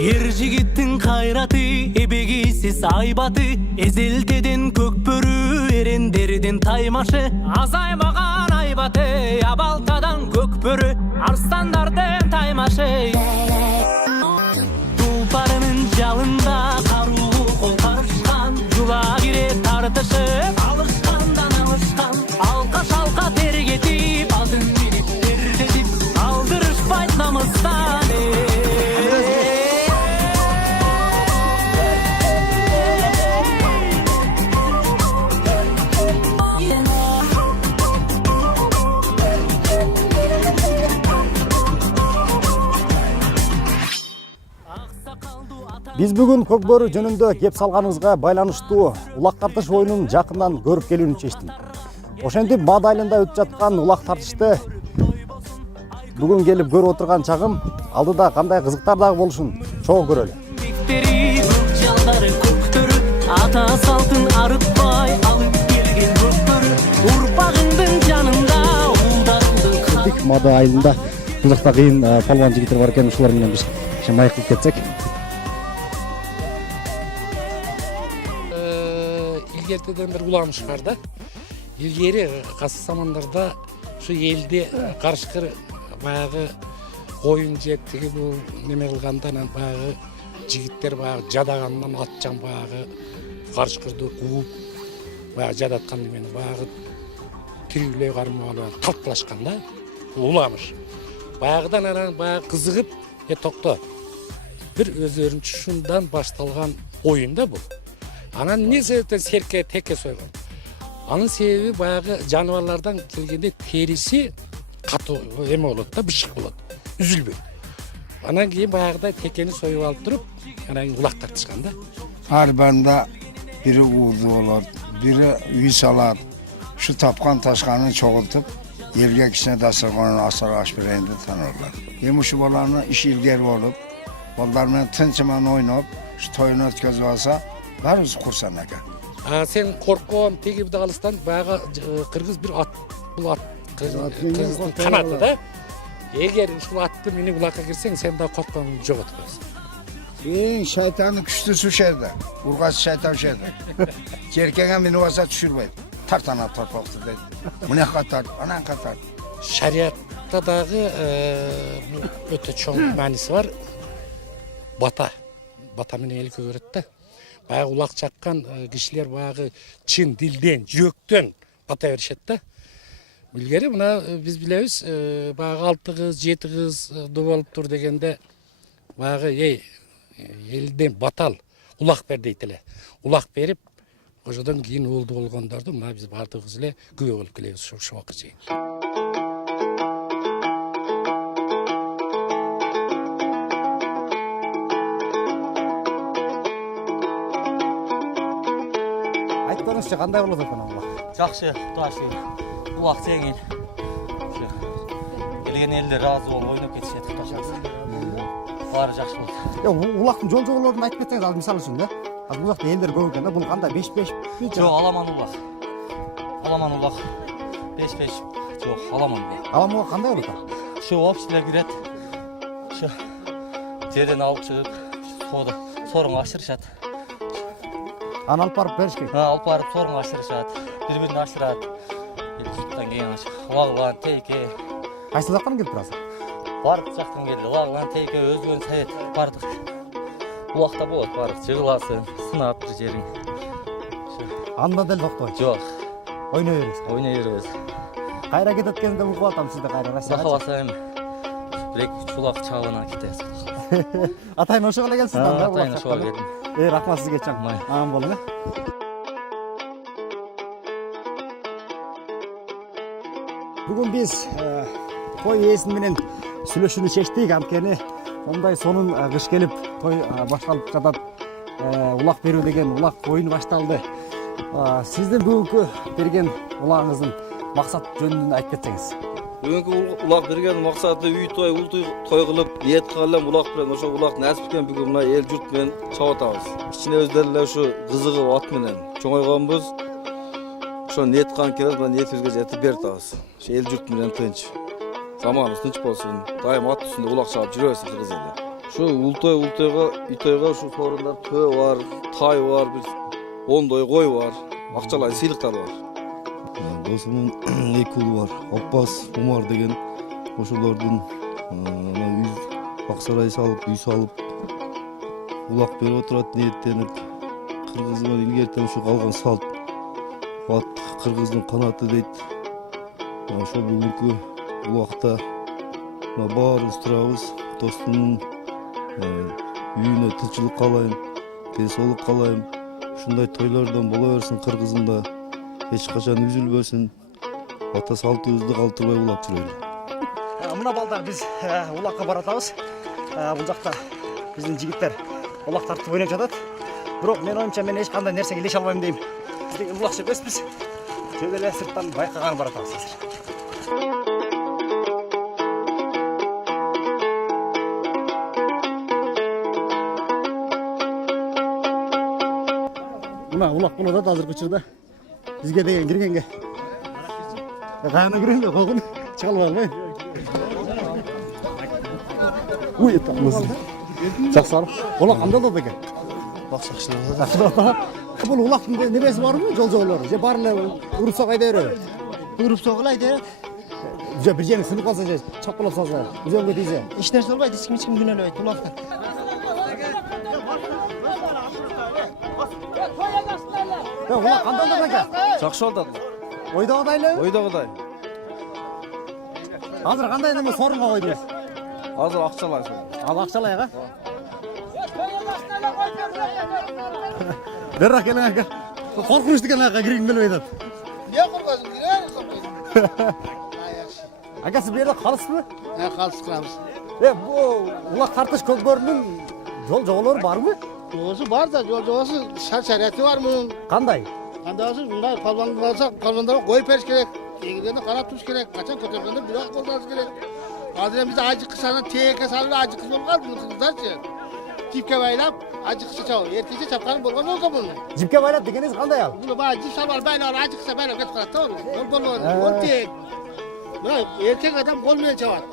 Ер жигиттин кайраты, эбегисиз айбаты, эзелтеден көкбөрү, эрендерден таймашы, азаймаган айбаты, абалтадан көкбөрү, арстандардын таймашы. Тулпарынын жалында каруу кол карышкан, жула кире тартышып, алышкандан алышкан, алка шалка тергетип, алдын билип тердетип, алдырышпайт намыстан. Биз бүгүн көкбөрү жөнүндө кеп салганыбызга байланыштуу улак тартыш оюнун жакындан көрүп келүүнү чечтим. Ошентип Бад айылында өтүп жаткан улак тартышты бүгүн келип көрүп отурган чагым, алдыда кандай кызыктар дагы болушун чогуу көрөлү. Ата салтын арытпай алып келген көкбөрү, урпагыңдын жанында улдарыңды. Бад айылында бул жакта кыйын палван жигиттер бар экен, ушулар менен биз маек кылып кетсек. Илгертеден бир уламыш бар да. Илгери касы замандарда ушу элде карышкыр баягы коюн жеп тиги бул неме кылгандан баягы жигиттер баягы жадагандан атчан баягы карышкырды кууп баягы жадаткан немени баягы тирүүлөй кармалап талкалашкан да. Уламыш. Баягыдан анан баягы кызыгып, токто. Бир өздөрүнчө ушундан башталган оюн да бул. Анан эмне себептен серке теке сойгон? Анын себеби баягы жаныбарлардан келгенде териси катуу эме болот да, бышык болот, үзүлбөйт. Анан кийин баягыдай текени союп алып туруп, анан улак тартышкан да. Ар банда бири ууду болот, бири үй салат. Şu tapkan taşkanı çoğultup, elge kişine dasırganın asar aş bereyinde tanırlar. Yemişi balarına iş ilgeri olup, ballarla tınçıman oynayıp, şu toyunu ötközü olsa, barız kursan eken. Sen korkon tegi bir dağılıstan bayağı kırgız bir at, bu at, kırgızın kanatı da. Eğer şu attı mini ulaka girsen sen daha korkon çok oturuyorsun. Şeytanın küçtüsü şeyde, urgaz şeytan şeyde. Cerkene mini olsa düşürmeyin. Tartana tarpaktır dedi. Bu ne kadar, anan kadar. Şariatta dağı öte çoğun manisi var. Bata. Bata meni elke öğretti. Bayağı ulak çakkan kişiler bayağı çin, dilden, yürekten bata verişet de. Bilgeri buna biz bileviz bayağı 6 kız, 7 kız doğalıp dur degende bayağı elden batal ulak ver deytile. Ulak verip ошодон кийин уулду болгондорду мына биз баардыгыбыз эле күбө болуп келебиз ошол убакка чейин. Айтып бериңизчи, кандай болот экен улак? Жакшы, Кудай шүгүр. Улак жеңил. Келген элдер разы болуп ойноп кетишет, Кудай шүгүр. Баары жакшы болот. Улактын жол жоболорун айтып кетсеңиз, ал мисалы үчүн да. Бул жакта элдер көп экен да, бул кандай 5-5? Жок, аламан улак. Аламан улак. 5-5 жок, аламан улак. Аламан улак кандай болот? Ушу общийлер кирет. Ушу жерден алып чыгып, сорунга ашырышат. Аны алып барып беришкен. Алып барып сорунга ашырышат. Бири-бирин ашырат. Жуттан кийин лагылган тейке. Кайсы жактан келип турасыз? Бардык жактан келди. Лагылган тейке, өзгөн совет бардык. Улакта болот бардык, жыгыласың, сынап бир жериң. Анда деле токтобойт. Жок. Ойной беребиз. Ойной беребиз. Кайра кетет кезинде угуп атам сизди кайра Россияга. Кудай кааласа эми 1-2 улак чабына кетебиз. Атайын ошого эле келсиз да. Атайын ошого эле келдим. Рахмат сизге чоң. Аман болуң. Бүгүн биз той ээси менен сүйлөшүүнү чечтик, анткени ондай сонун кыш келип той башталып жатат. Улак берүү деген улак оюну башталды. Сиздин бүгүнкү берген улагыңыздын максат жөнүндө айтып кетсеңиз. Бүгүнкү улак берген максаты үй той, ултуй той кылып, ниет кылган улак менен ошо улак насип экен бүгүн мына эл журт менен чап атабыз. Ичине өздөрү эле ушу кызыгып ат менен чоңойгонбуз. Ошо ниет кылган келебиз, мына ниетибизге жетип берип атабыз. Ошо эл журт менен тынч. Заманыбыз тынч болсун. Дайым ат үстүндө улак чабып жүрө берсин кыргыз эли. Şu ultayga, itoyga şu sorunlar tö var, tay var, bir 10 koy var. Акчалай сыйлыктар бар. Досумдун 2 уулу бар. Аппас, Умар деген ошолордун аксарай салып, үй салып улак берип отурат ниеттенип, кыргыздан илгертен ушу калган салт. Ат кыргыздын канаты дейт. Ошол бүгүнкү улакта баарыбыз турабыз. Достумдун үйүнө тынччылык каалайм, тенчсиздик каалайм. Ушундай тойлордон боло берсин Кыргызында. Эч качан үзүлбөсүн. Ата салтыбызды калтырбай улап жүрөлү. Мына балдар биз улакка баратабыз. Бул жакта биздин жигиттер улак тартып ойноп жатат. Бирок мен оюмча мен эч кандай нерсеге илеше албайм дейм. Биз деген улакчы эмеспиз. Жөн эле сырттан байкаган баратабыз азыр. Мына улак болуп атат азыркы учурда. Бизге деген киргенге. Каяна кирем бе, колгун чыга албайм. Уй, тамыз. Жакшы. Улак кандай болот экен? Бакчакчылар. Бул улактын нереси барбы? Жол-жолдору. Же бар эле урупса кайда берет? Урупса кайда берет? Же бир жерин сынып калса же чапкылап салса, өзөнгө тийсе. Эч нерсе болбойт, эч ким күнөөлөбөйт улактан. Улак кандай болот экен? Жакшы болот. Ойдогудай элеби? Ойдогудай. Азыр кандай неме сорунга койдуңуз? Азыр акчалай. Ал акчалайга? Берак эле ака. Коркунуч деген ака киргим келбей атат. Эмне коркосуң? Кире. Ака сиз бу жерде калысызбы? Калыс кылабыз. Бу улак тартыш көкбөрүнүн жол-жолдору барбы? Жолсу бар да, жолсу шарчаряты бар мунун. Кандай? Кандай болсо мындай калбан кылса, калбандарга коюп бериш керек. Эгерде карап туруш керек. Качан көтөргөндө бирок колдонуш керек. Азыр бизде ажы кысаны тээкке салып ажы кыз болуп калды кыздарчы. Жипке байлап, ажы кыса чабып, эркекче чапкан болгон жол муну. Жипке байлап дегениз кандай ал? Муну баягы жип салып байлап, ажы кыса байлап кетип калат да ол. Болбогон, ол тээк. Мына эркек адам кол менен чабат.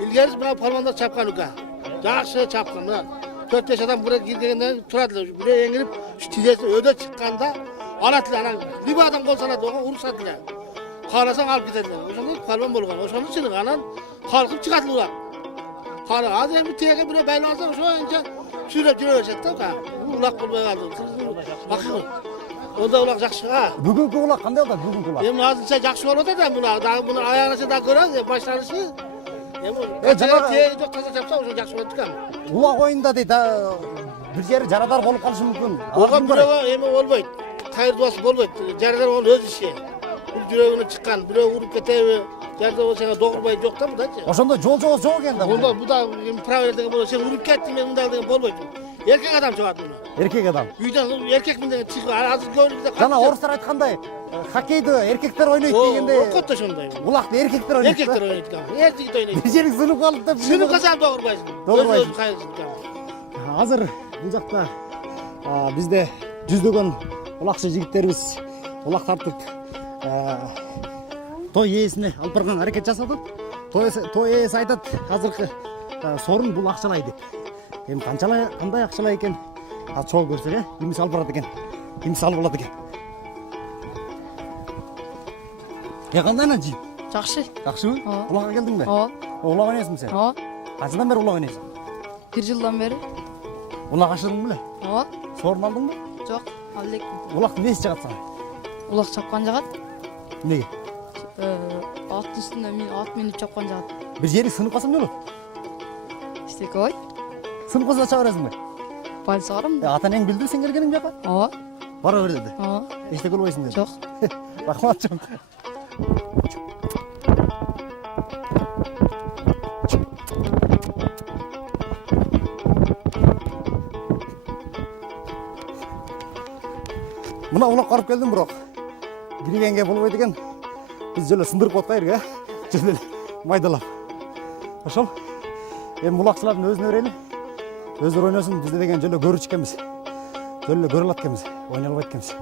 Илгери мына палвандар чапкан ука. Жакшы чапкан мына. 4-5 адам buraya girdiğinde turadılar. Buraya engelip şu tizesi öde çıkkanda alatılar. Anam bir adam kol sana doğru ursadılar. Kalasan alıp giderler. O zaman kalban bolgan. O zaman çılık anan kalkıp çıkarttılar. Kala az hem bir tiyeke buraya belli olsa o zaman önce sürüp yürüyecek de ka. Ulak bulmaya kaldı. Bakın. Onda ulak jakşı ha. Bugünkü ulak kандай oldu bugünkü ulak? Hem azınca jakşı olur da buna daha bunu ayağına da görür başlanışı. Жаңа тиеги жок таза чапса ошо жакшы болот экен. Улак оюнда дейт, бир жери жарадар болуп калышы мүмкүн. Оған бирөө эме болбойт. Кайрдубасы болбойт. Жарадар ол өз иши. Бул жүрөгүнөн чыккан, бирөө уруп кетеби, жарда болсо догурбай жок да мындачы. Ошондо жол-жол жок экен да. Онда бу да правила деген болот. Сен уруп кеттиң, мен мындай деген болбойт. Эркек адам чыгат муну. Эркек адам. Үйдөн эркек менен чыгып, азыр көбүрүндө Жана орустар айткандай, хоккейди эркектер ойнойт дегенде. Окот ошондой. Улакты эркектер ойнойт. Эркектер ойнойт экен. Эркек ойнойт. Бир жериң сынып калды деп. Сынып калсаң догурбайсың. Догурбайсың. Кайрысың. Азыр бул жакта бизде жүздөгөн улакчы жигиттерибиз улак тартып той ээсине алып барган аракет жасады. Той ээси айтат азыркы сорун бул акчалай деп. Эми канчалай кандай акчалай экен? Чогуу көрсөк, кимис алып барат экен. Кимис алып алат экен. Кандай нажи? Жакшы. Жакшыбы? Улакка келдиңби? Ооба. Улак ойнойсуңбу сен? Ооба. Качадан бери улак ойнойсуң? 1 жылдан бери. Улак ашырдың беле? Ооба. Сорун алдыңбы? Жок, ал элек. Улактын несі жагат сага? Улак чапкан жагат. Эмнеге? Аттын үстүндө мен ат минип чапкан жагат. Бир жери сынып калса эмне болот? Эчтеке болбойт. Сынып калса чыга бересиңби? Больницага барам. Ата энең билдиби сен келгениң жака? Ооба. Бара бер деди. Ооба. Эчтеке болбойсуң деди. Жок. Рахмат чоң. Мына улак карып келдим, бирок киргенге болбойт экен. Биз жөлө сындырып коткайлы, жөлө майдалап. Ошол. Эми улакчылардын өзүнө берели. Өздөрү ойносун, бизде деген жөлө көрүч экенбиз. Жөлө көрө алат экенбиз, ойноy албайт экенбиз.